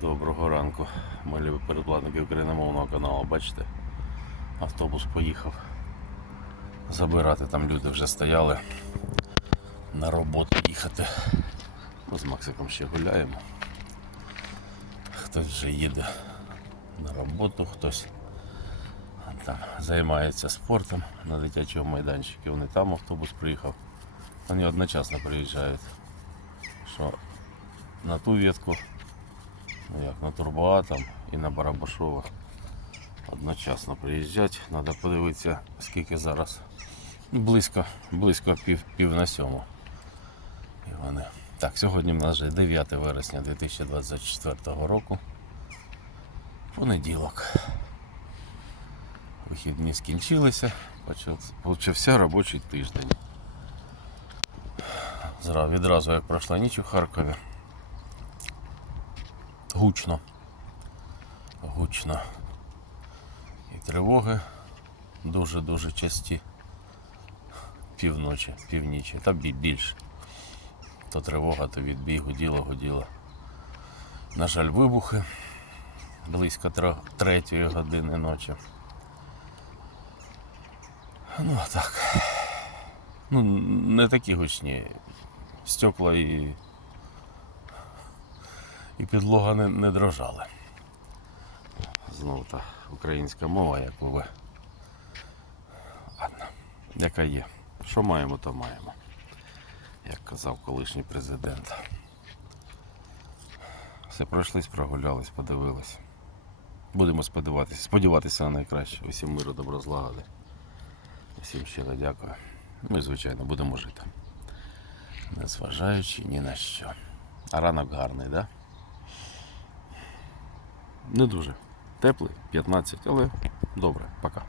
Доброго ранку, мої передплатники україномовного каналу. Бачите, автобус поїхав. Забирати там люди вже стояли. На роботу їхати. Ми з Максиком ще гуляємо. Хтось вже їде на роботу, хтось там займається спортом на дитячому майданчику. Вони там автобус приїхав. Вони одночасно приїжджають. Що на ту ветку як на Турбоатом і на Барабашова одночасно приїжджати. Треба подивитися, скільки зараз. Ну, Близько, близько пів, пів на сьому. І вони. Так, сьогодні в нас вже 9 вересня 2024 року. Понеділок. Вихідні скінчилися, почався- робочий тиждень. Відразу як пройшла ніч у Харкові. Гучно. Гучно. І тривоги дуже-дуже часті. Півночі, північі, та бі- більше. То тривога, то відбій, гуділо, гуділо. На жаль, вибухи близько третьої години ночі. Ну, а так. Ну, не такі гучні. Стекла і і підлога не, не дрожали. Знову та українська мова, як ви. Ладно, яка є. Що маємо, то маємо. Як казав колишній президент. Все пройшлись, прогулялись, подивились. Будемо сподіватися, сподіватися на найкраще. Усім миру, добро злагоди. Всім щиро дякую. Ми, звичайно, будемо жити. Незважаючи ні на що. А ранок гарний, так? Да? Не дуже. Теплий, 15, але добре, пока.